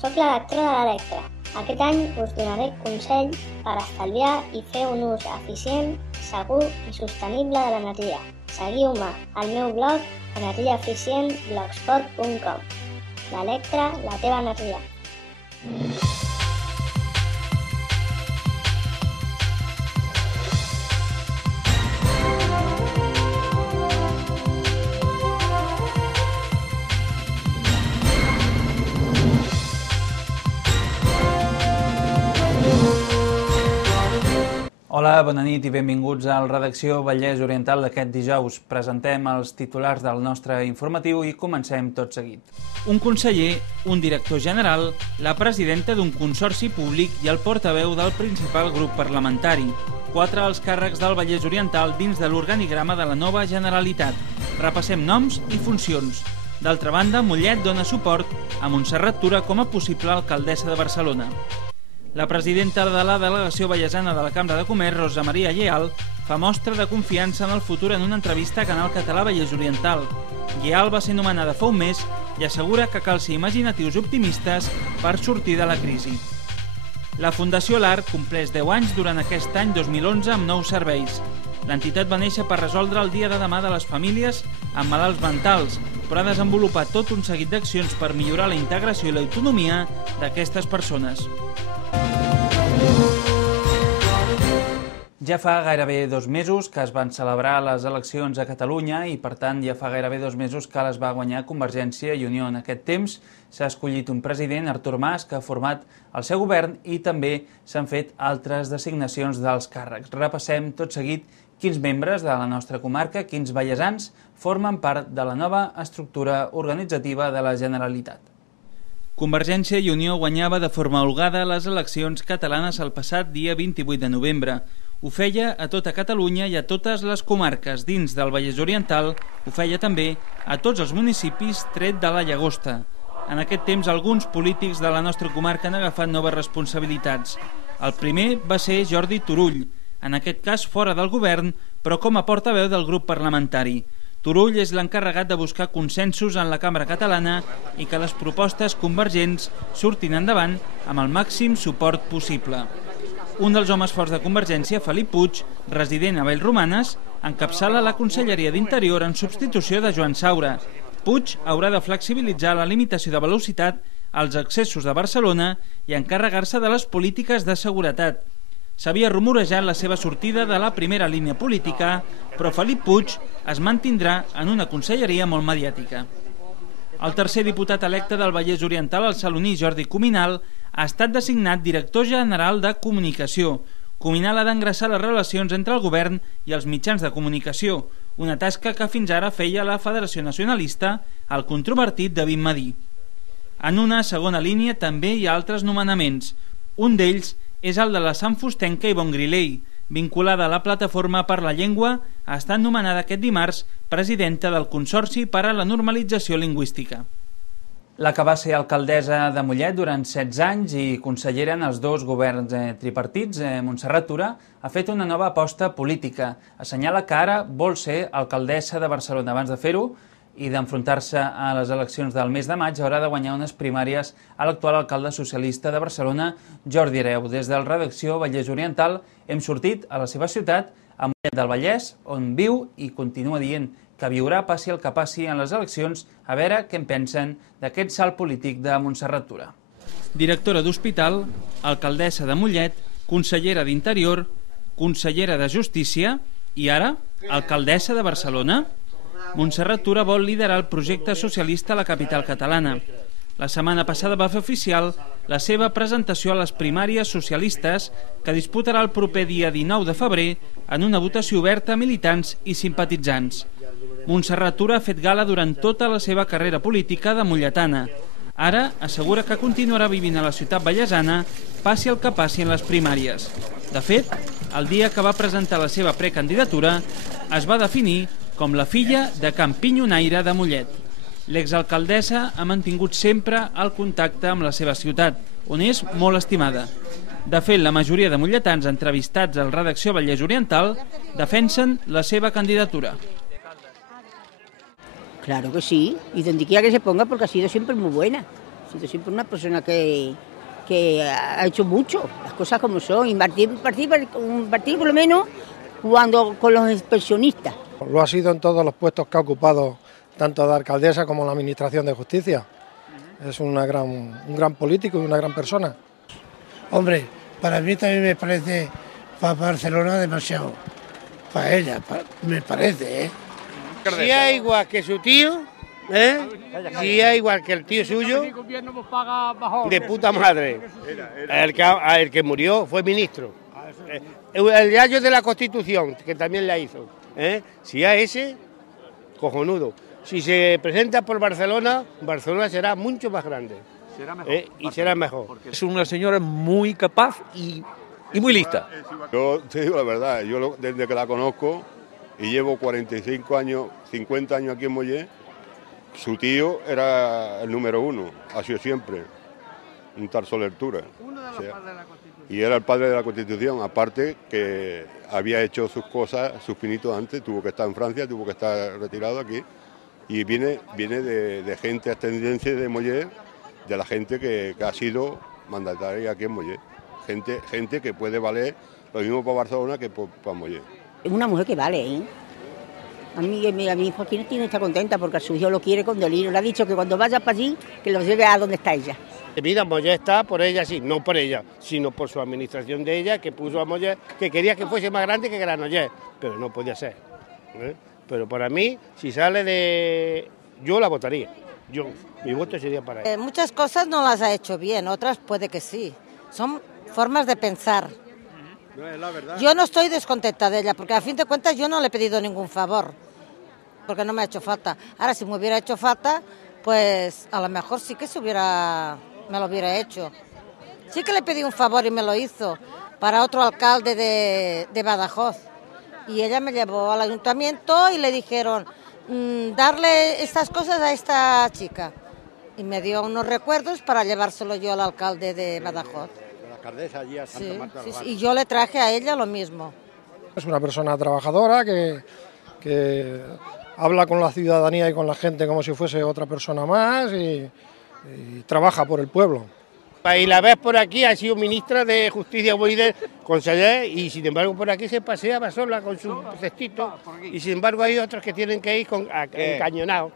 Soc l'electró de l'Electra. Aquest any us donaré consells per estalviar i fer un ús eficient, segur i sostenible de l'energia. Seguiu-me al meu blog energiaeficientblogspot.com. L'Electra, la teva energia. Hola, bona nit i benvinguts a la redacció Vallès Oriental d'aquest dijous. Presentem els titulars del nostre informatiu i comencem tot seguit. Un conseller, un director general, la presidenta d'un consorci públic i el portaveu del principal grup parlamentari. 4 alts càrrecs del Vallès Oriental dins de l'organigrama de la nova Generalitat. Repassem noms i funcions. D'altra banda, Mollet dona suport a Montserrat Tura com a possible alcaldessa de Barcelona. La presidenta de la delegació vallesana de la Cambra de Comerç, Rosa Maria Lleal, fa mostra de confiança en el futur en una entrevista a Canal Català Vallès Oriental. Lleal va ser nomenada fa un mes i assegura que cal ser imaginatius i optimistes per sortir de la crisi. La Fundació l'Art compleix 10 anys durant aquest any 2011 amb nous serveis. L'entitat va néixer per resoldre el dia de demà de les famílies amb malalts mentals, però ha desenvolupat tot un seguit d'accions per millorar la integració i l'autonomia d'aquestes persones. Ja fa gairebé 2 mesos que es van celebrar les eleccions a Catalunya i, per tant, ja fa gairebé 2 mesos que les va guanyar Convergència i Unió. En aquest temps s'ha escollit un president, Artur Mas, que ha format el seu govern i també s'han fet altres designacions dels càrrecs. Repassem tot seguit quins membres de la nostra comarca, quins vallesans, formen part de la nova estructura organitzativa de la Generalitat. Convergència i Unió guanyava de forma holgada les eleccions catalanes el passat dia 28 de novembre. Ho feia a tota Catalunya i a totes les comarques. Dins del Vallès Oriental ho feia també a tots els municipis tret de la Llagosta. En aquest temps alguns polítics de la nostra comarca han agafat noves responsabilitats. El primer va ser Jordi Turull, en aquest cas fora del govern, però com a portaveu del grup parlamentari. Turull és l'encarregat de buscar consensos en la Cambra catalana i que les propostes convergents surtin endavant amb el màxim suport possible. Un dels homes forts de Convergència, Felip Puig, resident a Vallromanes, encapçala la Conselleria d'Interior en substitució de Joan Saura. Puig haurà de flexibilitzar la limitació de velocitat als accessos de Barcelona i encarregar-se de les polítiques de seguretat. S'havia rumorejat la seva sortida de la primera línia política, però Felip Puig es mantindrà en una conselleria molt mediàtica. El tercer diputat electe del Vallès Oriental, el saloní Jordi Cuminal, ha estat designat director general de comunicació. Cuminal ha d'engraçar les relacions entre el govern i els mitjans de comunicació, una tasca que fins ara feia la Federació Nacionalista, el controvertit David Madí. En una segona línia també hi ha altres nomenaments. Un d'ells és el de la santfustenca Ivonne Griley, vinculada a la Plataforma per la Llengua, ha estat nomenada aquest dimarts presidenta del Consorci per a la Normalització Lingüística. La que va ser alcaldessa de Mollet durant 16 anys i consellera en els 2 governs tripartits, Montserrat Tura, ha fet una nova aposta política. Assenyala que ara vol ser alcaldessa de Barcelona. Abans de fer-ho i d'enfrontar-se a les eleccions del mes de maig, haurà de guanyar unes primàries a l'actual alcalde socialista de Barcelona, Jordi Hereu. Des de la redacció Vallès Oriental hem sortit a la seva ciutat, a Mollet del Vallès, on viu i continua dient que viurà passi el que passi en les eleccions, a veure què en pensen d'aquest salt polític de Montserrat Tura. Directora d'Hospital, alcaldessa de Mollet, consellera d'Interior, consellera de Justícia i ara alcaldessa de Barcelona. Montserrat Tura vol liderar el projecte socialista a la capital catalana. La setmana passada va fer oficial la seva presentació a les primàries socialistes que disputarà el proper dia 19 de febrer en una votació oberta a militants i simpatitzants. Montserrat Tura ha fet gala durant tota la seva carrera política de molletana. Ara assegura que continuarà vivint a la ciutat vallesana, passi el que passi en les primàries. De fet, el dia que va presentar la seva precandidatura es va definir com la filla de Campinyonaire de Mollet. L'exalcaldessa ha mantingut sempre el contacte amb la seva ciutat, on és molt estimada. De fet, la majoria de molletans entrevistats a la redacció Vallès Oriental defensen la seva candidatura. Claro que sí, y donde quiera que se ponga porque ha sido siempre muy buena. Ha sido siempre una persona que ha hecho mucho, las cosas como son, invertir por lo menos cuando con los pensionistas. Lo ha sido en todos los puestos que ha ocupado, tanto de alcaldesa como en la Administración de Justicia. Es un gran político y una gran persona. Hombre, para mí también me parece para Barcelona demasiado. Para ella, me parece, ¿eh? Si es igual que su tío, si es igual que el tío suyo, de puta madre. El que murió fue ministro. El gallo de la Constitución, que también la hizo. Si es ese, cojonudo. Si se presenta por Barcelona, Barcelona será mucho más grande. Será mejor. Y será mejor. Es una señora muy capaz y muy lista. Yo te digo la verdad, yo desde que la conozco y llevo 45 años, 50 años aquí en Mollé, su tío era el número uno, ha sido siempre, un tal Solertura. Y era el padre de la Constitución, aparte que había hecho sus cosas, sus pinitos antes, tuvo que estar en Francia, tuvo que estar retirado aquí. Y viene de gente ascendencia de Mollé, de la gente que ha sido mandataria aquí en Mollé. Gente que puede valer lo mismo para Barcelona que para Mollé. Es una mujer que vale, ¿eh? A mí Joaquín está contenta porque a su hijo lo quiere con delirio. Le ha dicho que cuando vaya para allí, que lo lleve a donde está ella. Mira, Mollé está por ella, sí, no por ella, sino por su administración de ella, que puso a Mollé, que quería que fuese más grande que Granollers, pero no podía ser. Pero para mí, si sale de... yo la votaría. Mi voto sería para ella. Muchas cosas no las ha hecho bien, otras puede que sí. Son formas de pensar. Yo no estoy descontenta de ella, porque a fin de cuentas yo no le he pedido ningún favor, porque no me ha hecho falta. Ahora, si me hubiera hecho falta, pues a lo mejor sí que me lo hubiera hecho. Sí que le pedí un favor y me lo hizo, para otro alcalde de Badajoz. Y ella me llevó al ayuntamiento y le dijeron, darle estas cosas a esta chica. Y me dio unos recuerdos para llevárselo yo al alcalde de Badajoz. La alcaldesa allí a Santa Marta. Sí, y yo le traje a ella lo mismo. Es una persona trabajadora que habla con la ciudadanía y con la gente como si fuese otra persona más y trabaja por el pueblo. Y la ves por aquí, ha sido ministra de Justicia, conseller, y sin embargo por aquí se paseaba sola con su cestito, y sin embargo hay otros que tienen que ir encañonados.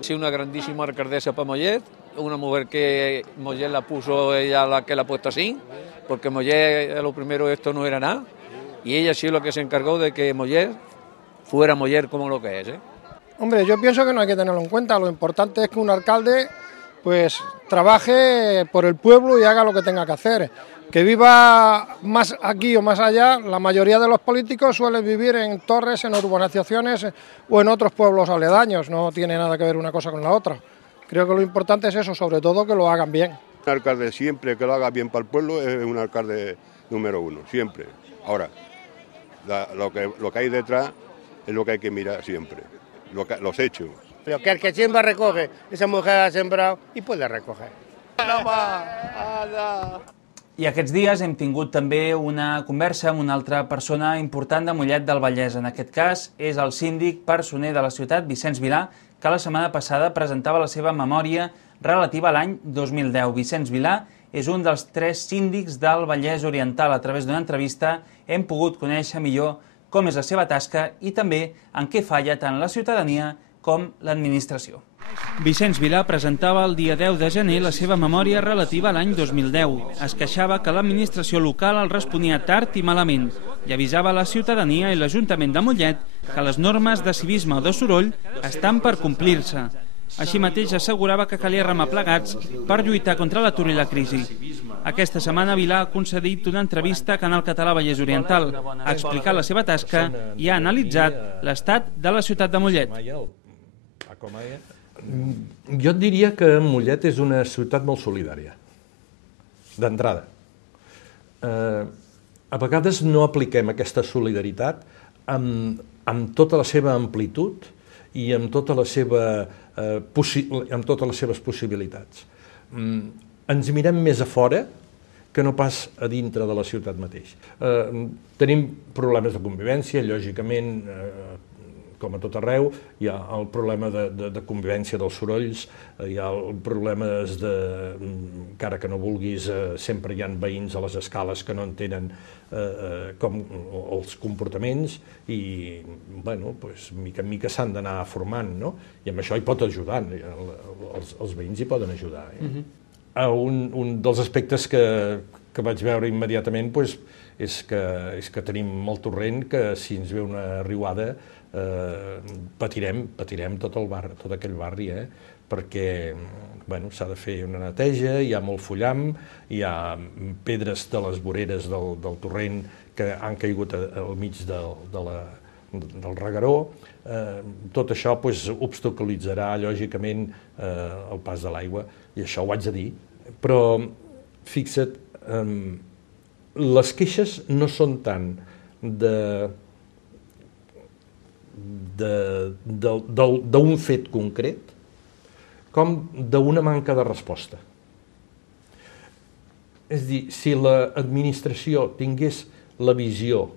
Ha sido una grandísima alcaldesa para Mollet, una mujer que Mollet la puso, ella la que la ha puesto así, porque Mollet, lo primero, esto no era nada, y ella sí lo que se encargó de que Mollet fuera Mollet como lo que es. Hombre, yo pienso que no hay que tenerlo en cuenta, lo importante es que un alcalde pues trabaje por el pueblo y haga lo que tenga que hacer. Que viva más aquí o más allá, la mayoría de los políticos suelen vivir en torres, en urbanizaciones o en otros pueblos aledaños, no tiene nada que ver una cosa con la otra. Creo que lo importante es eso, sobre todo que lo hagan bien. Un alcalde siempre que lo haga bien para el pueblo es un alcalde número uno, siempre. Ahora, lo que hay detrás es lo que hay que mirar siempre, los hechos. Pero que el que siembra recoge, esa mujer ha sembrado i puede recoger. I aquests dies hem tingut també una conversa amb una altra persona important de Mollet del Vallès. En aquest cas és el síndic personer de la ciutat, Vicenç Vilà, que la setmana passada presentava la seva memòria relativa a l'any 2010. Vicenç Vilà és un dels 3 síndics del Vallès Oriental. A través d'una entrevista hem pogut conèixer millor com és la seva tasca i també en què falla tant la ciutadania com l'administració. Vicenç Vilà presentava el dia 10 de gener la seva memòria relativa a l'any 2010. Es queixava que l'administració local el responia tard i malament i avisava a la ciutadania i l'Ajuntament de Mollet que les normes de civisme o de soroll estan per complir-se. Així mateix assegurava que calia remar plegats per lluitar contra l'atur i la crisi. Aquesta setmana Vilà ha concedit una entrevista a Canal Català Vallès Oriental, ha explicat la seva tasca i ha analitzat l'estat de la ciutat de Mollet. Jo et diria que Mollet és una ciutat molt solidària, d'entrada. A vegades no apliquem aquesta solidaritat amb tota la seva amplitud i amb totes les seves possibilitats. Ens mirem més a fora que no pas a dintre de la ciutat mateix. Tenim problemes de convivència, lògicament, com a tot arreu, hi ha el problema de convivència dels sorolls, hi ha el problema encara que no vulguis, sempre hi ha veïns a les escales que no entenen els comportaments i, bueno, mica en mica s'han d'anar formant, no? I amb això hi pot ajudar, els veïns hi poden ajudar. Un dels aspectes que vaig veure immediatament és que tenim el torrent, que si ens ve una riuada patirem tot aquell barri, perquè s'ha de fer una neteja, hi ha molt fullam, hi ha pedres de les voreres del torrent que han caigut al mig del regueró. Tot això obstaculitzarà, lògicament, el pas de l'aigua, i això ho haig de dir. Però, fixa't, les queixes no són tant d'un fet concret com d'una manca de resposta. És a dir, si l'administració tingués la visió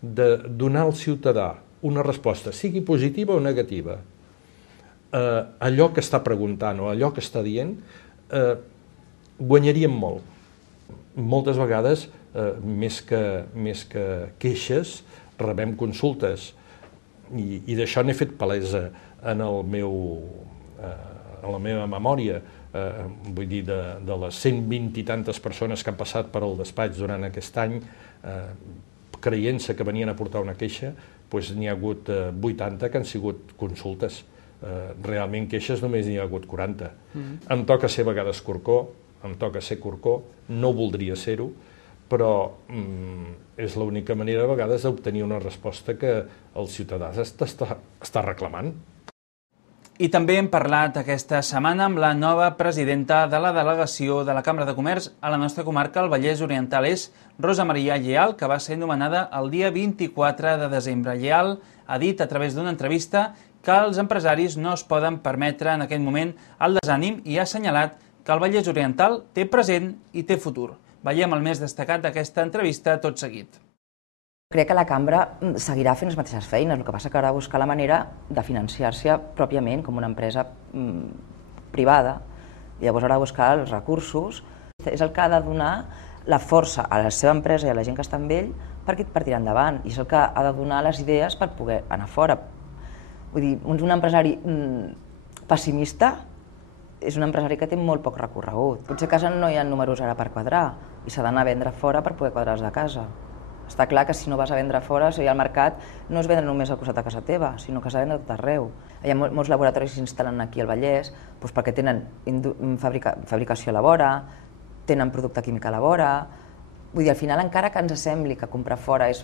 de donar al ciutadà una resposta, sigui positiva o negativa, a allò que està preguntant o a allò que està dient, guanyaríem molt. Moltes vegades, més que queixes, rebem consultes. I d'això n'he fet palesa en la meva memòria. Vull dir, de les 120 i tantes persones que han passat per al despatx durant aquest any, creient-se que venien a portar una queixa, n'hi ha hagut 80 que han sigut consultes. Realment queixes només n'hi ha hagut 40. Em toca ser a vegades corcó, em toca ser corcó, no voldria ser-ho, però és l'única manera a vegades d'obtenir una resposta que el ciutadà està reclamant. I també hem parlat aquesta setmana amb la nova presidenta de la delegació de la Cambra de Comerç a la nostra comarca, el Vallès Oriental. És Rosa Maria Lleal, que va ser nomenada el dia 24 de desembre. Lleal ha dit a través d'una entrevista que els empresaris no es poden permetre en aquest moment el desànim i ha assenyalat que el Vallès Oriental té present i té futur. Veiem el més destacat d'aquesta entrevista tot seguit. Crec que la Cambra seguirà fent les mateixes feines, el que passa que haurà de buscar la manera de financiar-se pròpiament com una empresa privada, i llavors haurà de buscar els recursos. És el que ha de donar la força a la seva empresa i a la gent que està amb ell per tirar endavant, i és el que ha de donar les idees per poder anar fora. Vull dir, un empresari pessimista és un empresari que té molt poc recorregut. Potser a casa no hi ha números ara per quadrar i s'ha d'anar a vendre fora per poder quadrar-los de casa. Està clar que si no vas a vendre fora, si hi ha el mercat, no es vendre només al costat de casa teva, sinó que s'ha de vendre a tot arreu. Hi ha molts laboratoris que s'instal·len aquí al Vallès perquè tenen fabricació a la vora, tenen producte químic a la vora. Vull dir, al final, encara que ens sembli que comprar fora és...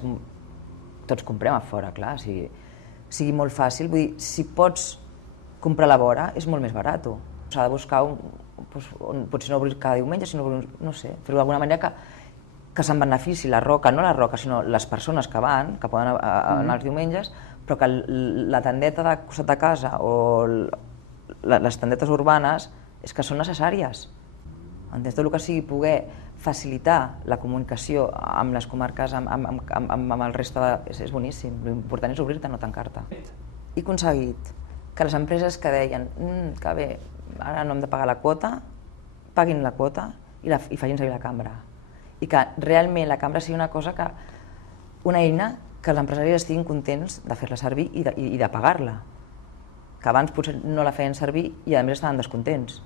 Tots comprem a fora, clar, sigui molt fàcil. Vull dir, si pots comprar a la vora, és molt més barat. S'ha de buscar, potser no obrir cada diumenge, sinó, no sé, fer-ho d'alguna manera que se'n benefici la roca, no la roca, sinó les persones que van, que poden anar els diumenges, però que la tendeta de costat de casa o les tendetes urbanes és que són necessàries. Entens? Tot el que sigui poder facilitar la comunicació amb les comarques, amb el reste, és boníssim. L'important és obrir-te, no tancar-te. He aconseguit que les empreses que deien que bé, ara no hem de pagar la quota, paguin la quota i facin servir la cambra. I que realment la cambra sigui una eina que els empresaris estiguin contents de fer-la servir i de pagar-la. Que abans potser no la feien servir i a més estaven descontents.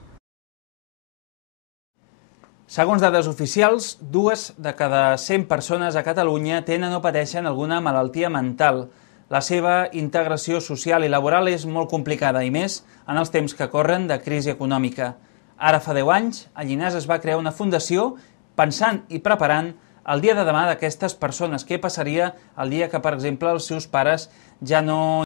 Segons dades oficials, 2 de cada 100 persones a Catalunya tenen o pateixen alguna malaltia mental. La seva integració social i laboral és molt complicada i més en els temps que corren de crisi econòmica. Ara fa 10 anys, a Llinars es va crear una fundació pensant i preparant el dia de demà d'aquestes persones. Què passaria el dia que, per exemple, els seus pares ja no